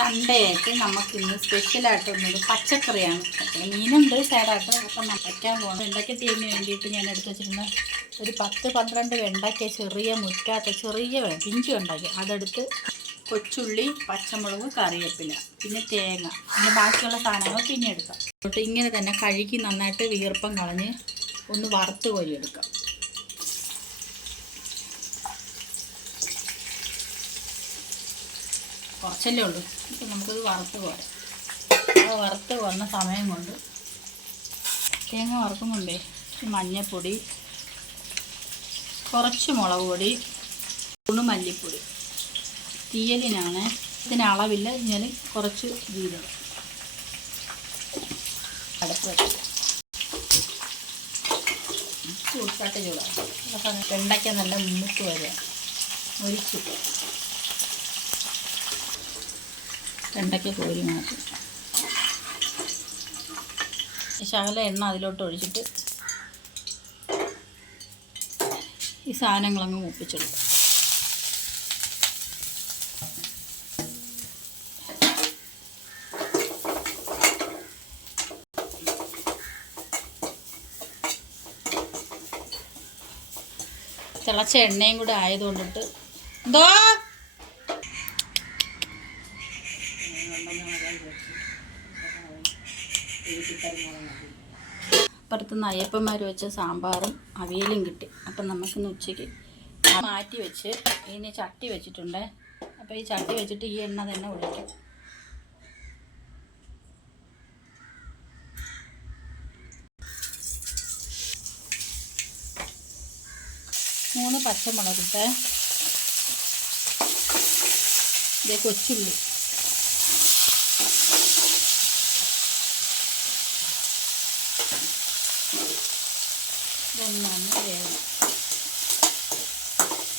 Sunday ആയിട്ട് നമുക്ക് ഇന്ന് സ്പെഷ്യലായിട്ടൊന്നത് പച്ചക്കറിയാണ്. മീനുണ്ട് സൈഡായിട്ട് അപ്പം വയ്ക്കാൻ പോകണം വെണ്ടയ്ക്ക തീരിന് വേണ്ടിയിട്ട് ഞാൻ എടുത്ത് വെച്ചിരുന്ന ഒരു പത്ത് പന്ത്രണ്ട് വെണ്ടയ്ക്ക ചെറിയ മുറ്റാത്ത ചെറിയ പിഞ്ച് ഉണ്ടാക്കി. അതെടുത്ത് കൊച്ചുള്ളി പച്ചമുളക് കറിവേപ്പില പിന്നെ തേങ്ങ പിന്നെ ബാക്കിയുള്ള സാധനങ്ങൾ പിന്നെ എടുക്കാം. എന്നിട്ട് ഇങ്ങനെ തന്നെ കഴുകി നന്നായിട്ട് വീർപ്പം കളഞ്ഞ് ഒന്ന് വറുത്ത് കോരിയെടുക്കാം കുറച്ചല്ലേ ഉള്ളൂ. ഇപ്പം നമുക്കത് വറുത്ത് പോരാം. അപ്പോൾ വറുത്ത് വന്ന സമയം കൊണ്ട് തേങ്ങ വറുക്കുമ്പോണ്ടേ മഞ്ഞൾപ്പൊടി കുറച്ച് മുളക് പൊടി ഉള്ളു മല്ലിപ്പൊടി. തീയലിനാണ് ഇതിന് അളവില്ല ഞാൻ കുറച്ച് ജീരകം. അടുപ്പ് വെച്ചു. ചൂട്ടാട്ട് ചൂടാണ് വെണ്ടയ്ക്ക നല്ല മുന്നിട്ട് വരിക. ഒരിച്ചു വെണ്ടയ്ക്ക കോരി മാറ്റി ശകല എണ്ണ അതിലോട്ട് ഒഴിച്ചിട്ട് ഈ സാധനങ്ങളങ്ങ് മൂപ്പിച്ചെടുക്കും. തിളച്ച എണ്ണയും കൂടെ ആയതുകൊണ്ടിട്ട് എന്തോ അപ്പുറത്തുനിന്ന് അയ്യപ്പന്മാർ വെച്ച സാമ്പാറും അവിയലും കിട്ടി. അപ്പം നമുക്കിന്ന് ഉച്ചയ്ക്ക് മാറ്റി വെച്ച് ഇതിന് ചട്ടി വെച്ചിട്ടുണ്ട്. അപ്പോൾ ഈ ചട്ടി വെച്ചിട്ട് ഈ എണ്ണ തന്നെ ഒഴിക്കും. മൂന്ന് പച്ചമുളകിട്ട് ഇതേ കൊച്ചുള്ളി. ഇതൊന്നാണ് വേഗം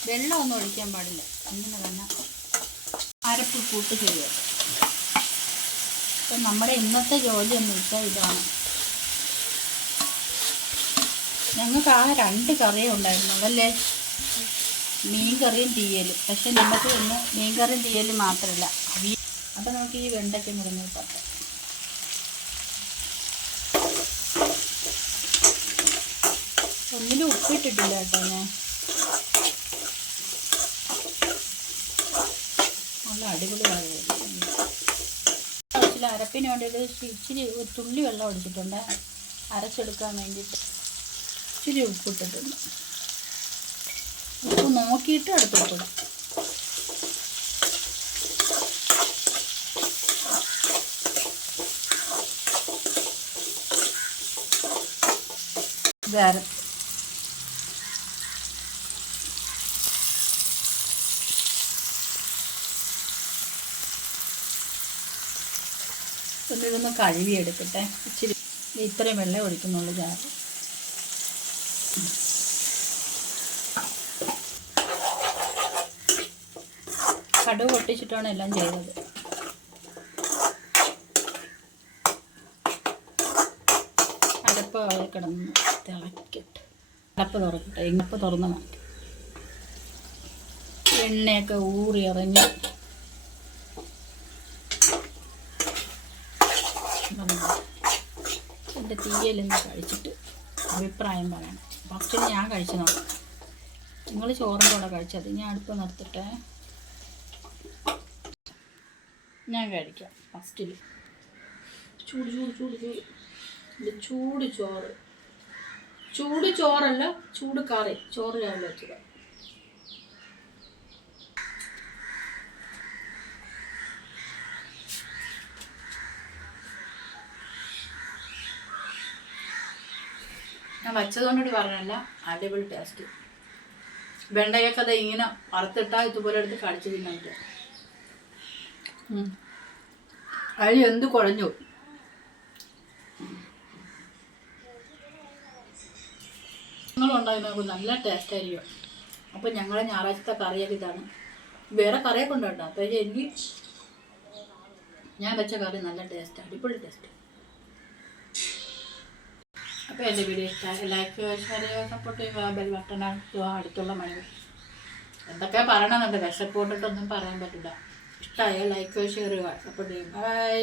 വെള്ളമൊന്നും ഒഴിക്കാൻ പാടില്ല. ഇങ്ങനെ തന്നെ അരപ്പ് കൂട്ട് ചെയ്യുക. അപ്പം നമ്മുടെ ഇന്നത്തെ ജോലി എന്ന് വെച്ചാൽ ഇതാണ്. ഞങ്ങൾക്ക് ആ രണ്ട് കറിയേ ഉണ്ടായിരുന്നുള്ളൂ അല്ലേ മീൻ കറിയും തീയലും. പക്ഷെ നമുക്ക് ഇന്ന് മീൻ കറിയും തീയലും മാത്രമല്ല. അപ്പോൾ അപ്പം നമുക്ക് ഈ വെണ്ടയ്ക്ക മുറിഞ്ഞ് ഒന്നിലും ഉപ്പിട്ടിട്ടില്ല കേട്ടോ ഞാൻ. നല്ല അടിപൊളിയായി ആവശ്യമില്ല അരപ്പിന് വേണ്ടിയിട്ട് ഇച്ചിരി ഒരു തുള്ളി വെള്ളം ഒഴിച്ചിട്ടുണ്ട്. അരച്ചെടുക്കാൻ വേണ്ടിയിട്ട് ഇച്ചിരി ഉപ്പിട്ടിട്ടുണ്ട്. ഉപ്പ് നോക്കിയിട്ട് അടുത്തിട്ടുണ്ട് ഇത് അര ഒന്ന് ഇതൊന്ന് കഴുകി എടുക്കട്ടെ ഇച്ചിരി ഇത് ഇത്രയും വെള്ളം ഒഴിക്കുന്നുള്ളൂ ചാറ് കടുക് പൊട്ടിച്ചിട്ടാണ് എല്ലാം ചെയ്തത്. അടപ്പ് കിടന്ന് തിളക്കട്ടെ അടപ്പ് തുറക്കട്ടെ. ഇങ്ങപ്പ് തുറന്ന് മാറ്റി. എണ്ണയൊക്കെ ഊറി ഇറങ്ങി എന്റെ തീയലൊന്ന് കഴിച്ചിട്ട് അഭിപ്രായം പറയണം. ഫസ്റ്റ് ഞാൻ കഴിച്ചു നോക്കാം നിങ്ങൾ ചോറിന്റെ കൂടെ കഴിച്ചത് ഞാൻ അടുപ്പ് നിർത്തിട്ടെ. ഞാൻ കഴിക്കാം. ഫസ്റ്റിൽ ചൂട് ചൂട് ചൂട് ചൂട്. ചൂട് ചോറ്. ചൂട് ചോറല്ല ചൂട് കറി. ചോറ് രാവിലെ വെച്ചത്. ഞാൻ വച്ചതുകൊണ്ടോട് പറഞ്ഞല്ല അടിപൊളി ടേസ്റ്റ് വെണ്ടയൊക്കെ അത് ഇങ്ങനെ വറുത്തിട്ടാൽ ഇതുപോലെ എടുത്ത് കടിച്ചു തിന്നിട്ട്. അതിൽ എന്ത് കുഴഞ്ഞു നിങ്ങളുണ്ടാക്കി നോക്കും നല്ല ടേസ്റ്റ് ആയിരിക്കും. അപ്പോൾ ഞങ്ങളെ ഞായറാഴ്ചത്തെ കറിയൊക്കെ ഇതാണ്. വേറെ കറിയൊക്കെ ഉണ്ടോ കേട്ടോ? എനിക്ക് ഞാൻ വെച്ച കറി നല്ല ടേസ്റ്റ് അടിപൊളി ടേസ്റ്റ് അപ്പോൾ എന്റെ വീഡിയോ ഇഷ്ടമായി ലൈക്ക് ഷെയർ സപ്പോർട്ട് ചെയ്യുക. ബെൽ ബട്ടൺ അടിക്കുക അടുത്തുള്ള മണി. എന്തൊക്കെ പറയണമെന്നുണ്ട് വിശപ്പോട്ടിട്ടൊന്നും പറയാൻ പറ്റില്ല. ഇഷ്ടമായോ ലൈക്ക് ഷെയർ ചെയ്യുക. സപ്പോർട്ട് ചെയ്യും ബൈ